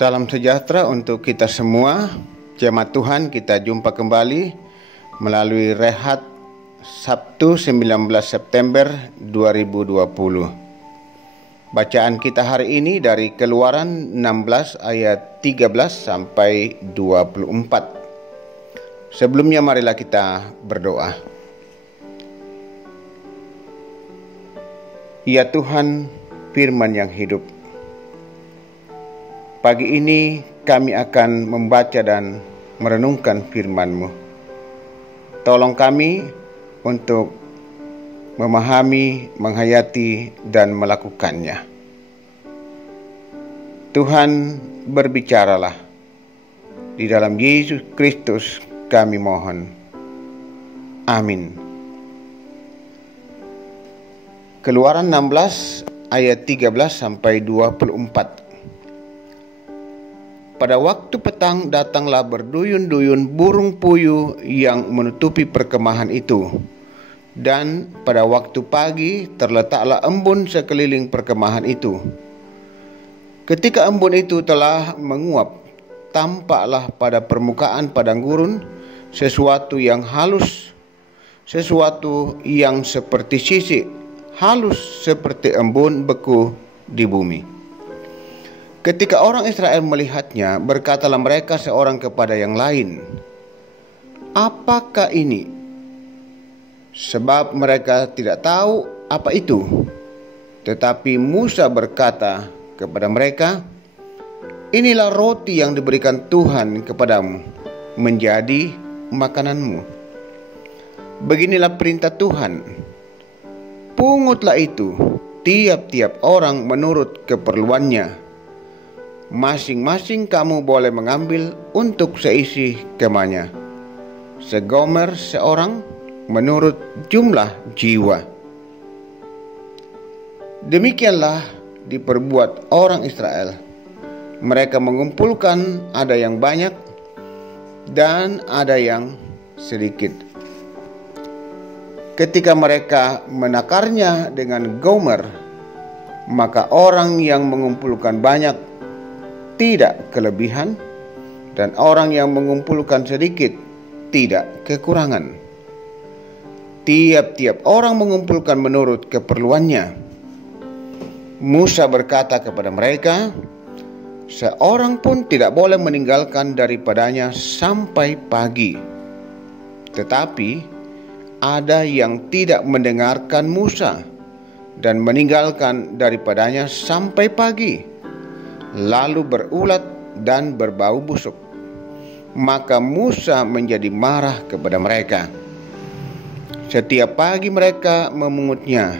Salam sejahtera untuk kita semua. Jemaat Tuhan, kita jumpa kembali melalui Rehat Sabtu 19 September 2020. Bacaan kita hari ini dari Keluaran 16 ayat 13 sampai 24. Sebelumnya marilah kita berdoa. Ya Tuhan, firman yang hidup, pagi ini kami akan membaca dan merenungkan firman-Mu. Tolong kami untuk memahami, menghayati, dan melakukannya. Tuhan, berbicaralah. Di dalam Yesus Kristus kami mohon. Amin. Keluaran 16 ayat 13 sampai 24. Pada waktu petang datanglah berduyun-duyun burung puyuh yang menutupi perkemahan itu. Dan pada waktu pagi terletaklah embun sekeliling perkemahan itu. Ketika embun itu telah menguap, tampaklah pada permukaan padang gurun sesuatu yang halus, sesuatu yang seperti sisik, halus seperti embun beku di bumi. Ketika orang Israel melihatnya, berkatalah mereka seorang kepada yang lain, "Apakah ini?" Sebab mereka tidak tahu apa itu. Tetapi Musa berkata kepada mereka, "Inilah roti yang diberikan Tuhan kepadamu, menjadi makananmu. Beginilah perintah Tuhan. Pungutlah itu, tiap-tiap orang menurut keperluannya. Masing-masing kamu boleh mengambil untuk seisi kemahnya, segomer seorang menurut jumlah jiwa." Demikianlah diperbuat orang Israel. Mereka mengumpulkan, ada yang banyak dan ada yang sedikit. Ketika mereka menakarnya dengan gomer, maka orang yang mengumpulkan banyak tidak kelebihan, dan orang yang mengumpulkan sedikit tidak kekurangan. Tiap-tiap orang mengumpulkan menurut keperluannya. Musa berkata kepada mereka, "Seorang pun tidak boleh meninggalkan daripadanya sampai pagi." Tetapi ada yang tidak mendengarkan Musa dan meninggalkan daripadanya sampai pagi, lalu berulat dan berbau busuk. Maka Musa menjadi marah kepada mereka. Setiap pagi mereka memungutnya,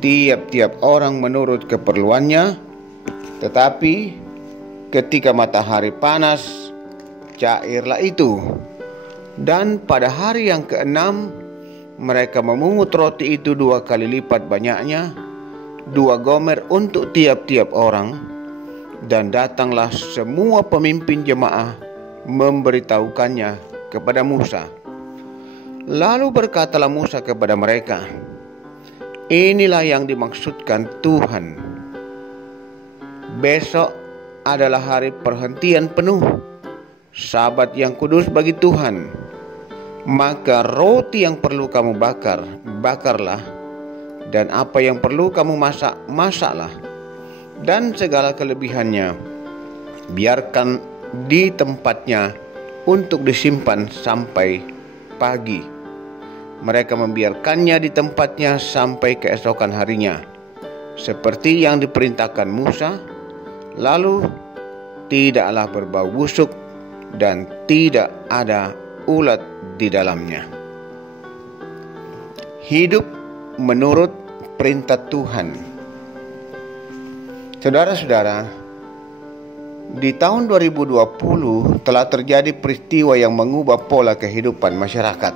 tiap-tiap orang menurut keperluannya. Tetapi ketika matahari panas, cairlah itu. Dan pada hari yang keenam, mereka memungut roti itu 2 kali lipat banyaknya, 2 gomer untuk tiap-tiap orang. Dan datanglah semua pemimpin jemaah memberitahukannya kepada Musa. Lalu berkatalah Musa kepada mereka, "Inilah yang dimaksudkan Tuhan. Besok adalah hari perhentian penuh, Sabat yang kudus bagi Tuhan. Maka roti yang perlu kamu bakar, bakarlah, dan apa yang perlu kamu masak, masaklah. Dan segala kelebihannya biarkan di tempatnya untuk disimpan sampai pagi." Mereka membiarkannya di tempatnya sampai keesokan harinya, seperti yang diperintahkan Musa. Lalu tidaklah berbau busuk dan tidak ada ulat di dalamnya. Hidup menurut perintah Tuhan. Saudara-saudara, di tahun 2020 telah terjadi peristiwa yang mengubah pola kehidupan masyarakat.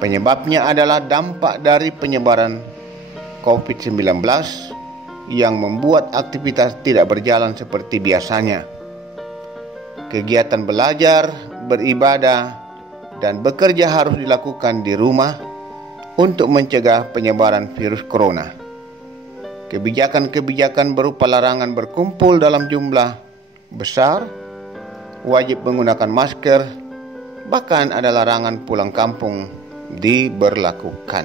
Penyebabnya adalah dampak dari penyebaran COVID-19 yang membuat aktivitas tidak berjalan seperti biasanya. Kegiatan belajar, beribadah, dan bekerja harus dilakukan di rumah untuk mencegah penyebaran virus corona. Kebijakan-kebijakan berupa larangan berkumpul dalam jumlah besar, wajib menggunakan masker, bahkan ada larangan pulang kampung diberlakukan.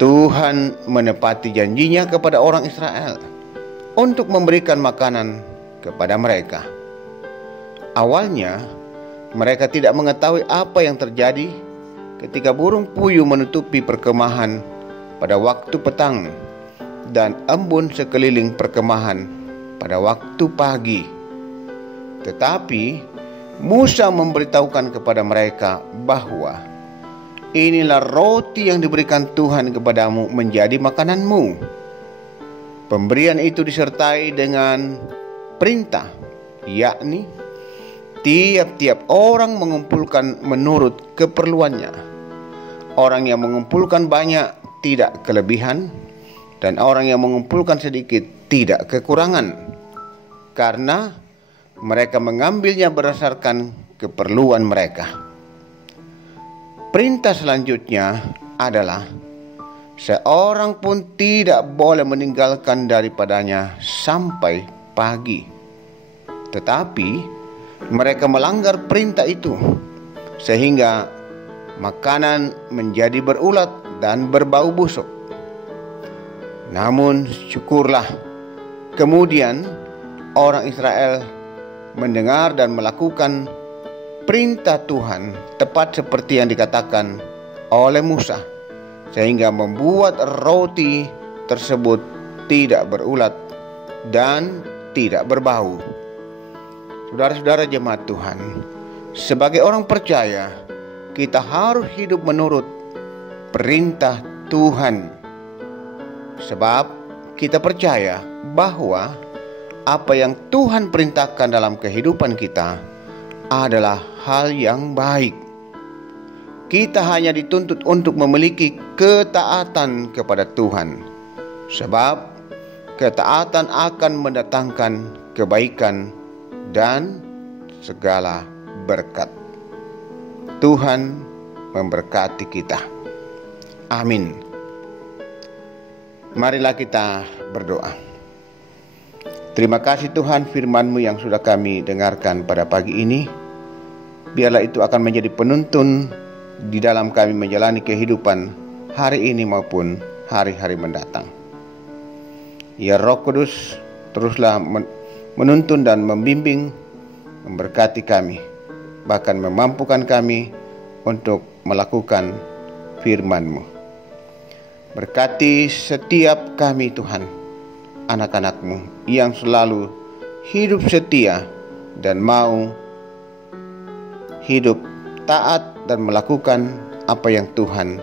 Tuhan menepati janjinya kepada orang Israel untuk memberikan makanan kepada mereka. Awalnya, mereka tidak mengetahui apa yang terjadi ketika burung puyuh menutupi perkemahan pada waktu petang dan embun sekeliling perkemahan pada waktu pagi. Tetapi Musa memberitahukan kepada mereka bahwa inilah roti yang diberikan Tuhan kepadamu menjadi makananmu. Pemberian itu disertai dengan perintah, yakni tiap-tiap orang mengumpulkan menurut keperluannya. Orang yang mengumpulkan banyak tidak kelebihan, dan orang yang mengumpulkan sedikit tidak kekurangan, karena mereka mengambilnya berdasarkan keperluan mereka. Perintah selanjutnya adalah seorang pun tidak boleh meninggalkan daripadanya sampai pagi. Tetapi mereka melanggar perintah itu, sehingga makanan menjadi berulat dan berbau busuk. Namun syukurlah, kemudian orang Israel mendengar dan melakukan perintah Tuhan tepat seperti yang dikatakan oleh Musa, sehingga membuat roti tersebut tidak berulat dan tidak berbau. Saudara-saudara jemaat Tuhan, sebagai orang percaya, kita harus hidup menurut perintah Tuhan, sebab kita percaya bahwa apa yang Tuhan perintahkan dalam kehidupan kita adalah hal yang baik. Kita hanya dituntut untuk memiliki ketaatan kepada Tuhan, sebab ketaatan akan mendatangkan kebaikan dan segala berkat. Tuhan memberkati kita. Amin. Marilah kita berdoa. Terima kasih Tuhan, firman-Mu yang sudah kami dengarkan pada pagi ini. Biarlah itu akan menjadi penuntun di dalam kami menjalani kehidupan hari ini maupun hari-hari mendatang. Ya Roh Kudus, teruslah menuntun dan membimbing, memberkati kami, bahkan memampukan kami untuk melakukan firman-Mu. Berkati setiap kami Tuhan, anak-anak-Mu yang selalu hidup setia dan mau hidup taat dan melakukan apa yang Tuhan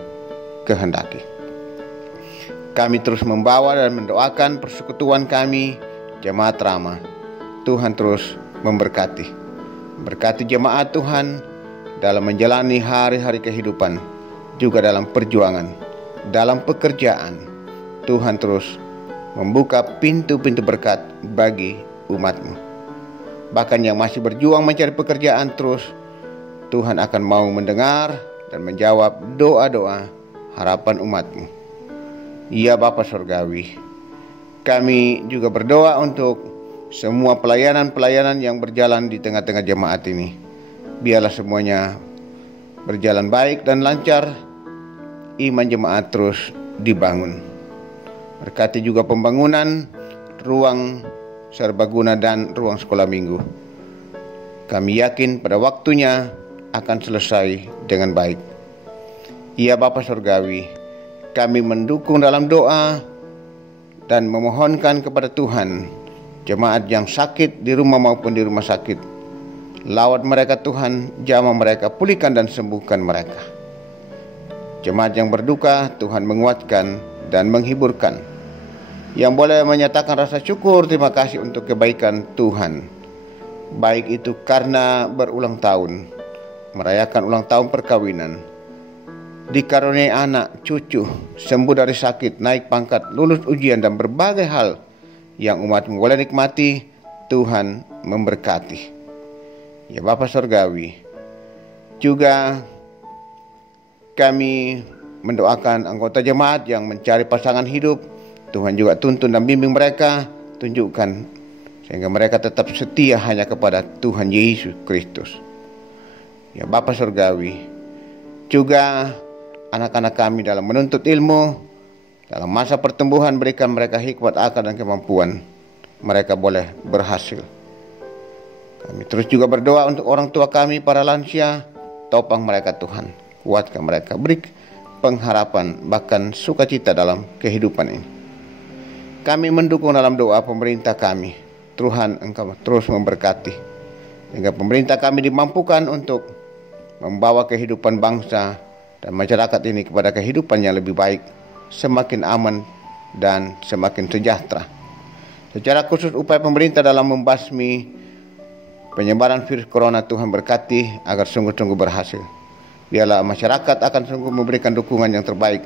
kehendaki. Kami terus membawa dan mendoakan persekutuan kami, Jemaat Rama. Tuhan terus memberkati. Berkati jemaat Tuhan dalam menjalani hari-hari kehidupan, juga dalam perjuangan, dalam pekerjaan. Tuhan terus membuka pintu-pintu berkat bagi umat-Mu. Bahkan yang masih berjuang mencari pekerjaan, terus Tuhan akan mau mendengar dan menjawab doa-doa harapan umat-Mu. Ya Bapa Surgawi, kami juga berdoa untuk semua pelayanan-pelayanan yang berjalan di tengah-tengah jemaat ini. Biarlah semuanya berjalan baik dan lancar, iman jemaat terus dibangun. Berkati juga pembangunan ruang serbaguna dan ruang sekolah minggu. Kami yakin pada waktunya akan selesai dengan baik. Ya Bapa Surgawi, kami mendukung dalam doa dan memohonkan kepada Tuhan jemaat yang sakit di rumah maupun di rumah sakit. Lawat mereka Tuhan, jamah mereka, pulihkan dan sembuhkan mereka. Jemaat yang berduka, Tuhan menguatkan dan menghiburkan. Yang boleh menyatakan rasa syukur, terima kasih untuk kebaikan Tuhan. Baik itu karena berulang tahun, merayakan ulang tahun perkawinan, dikaruniai anak, cucu, sembuh dari sakit, naik pangkat, lulus ujian, dan berbagai hal yang umat-Mu boleh nikmati. Tuhan memberkati. Ya Bapa Surgawi, juga kami mendoakan anggota jemaat yang mencari pasangan hidup. Tuhan juga tuntun dan bimbing mereka, tunjukkan sehingga mereka tetap setia hanya kepada Tuhan Yesus Kristus. Ya Bapa Surgawi, juga anak-anak kami dalam menuntut ilmu, dalam masa pertumbuhan berikan mereka hikmat, akal dan kemampuan, mereka boleh berhasil. Kami terus juga berdoa untuk orang tua kami, para lansia, topang mereka Tuhan, kuatkan mereka, beri pengharapan bahkan sukacita dalam kehidupan ini. Kami mendukung dalam doa pemerintah kami, Tuhan Engkau terus memberkati, sehingga pemerintah kami dimampukan untuk membawa kehidupan bangsa dan masyarakat ini kepada kehidupan yang lebih baik, semakin aman dan semakin sejahtera. Secara khusus upaya pemerintah dalam membasmi penyebaran virus corona, Tuhan berkati agar sungguh-sungguh berhasil. Biarlah masyarakat akan sungguh memberikan dukungan yang terbaik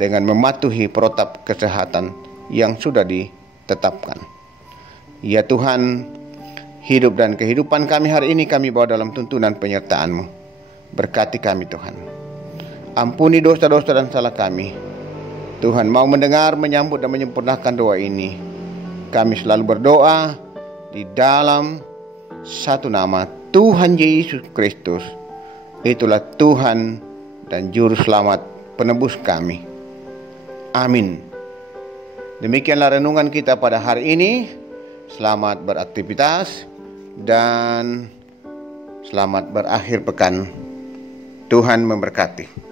dengan mematuhi protap kesehatan yang sudah ditetapkan. Ya Tuhan, hidup dan kehidupan kami hari ini kami bawa dalam tuntunan penyertaan-Mu. Berkati kami Tuhan. Ampuni dosa-dosa dan salah kami. Tuhan mau mendengar, menyambut dan menyempurnakan doa ini. Kami selalu berdoa di dalam satu nama, Tuhan Yesus Kristus. Itulah Tuhan dan Juru Selamat penebus kami. Amin. Demikianlah renungan kita pada hari ini. Selamat beraktivitas dan selamat berakhir pekan. Tuhan memberkati.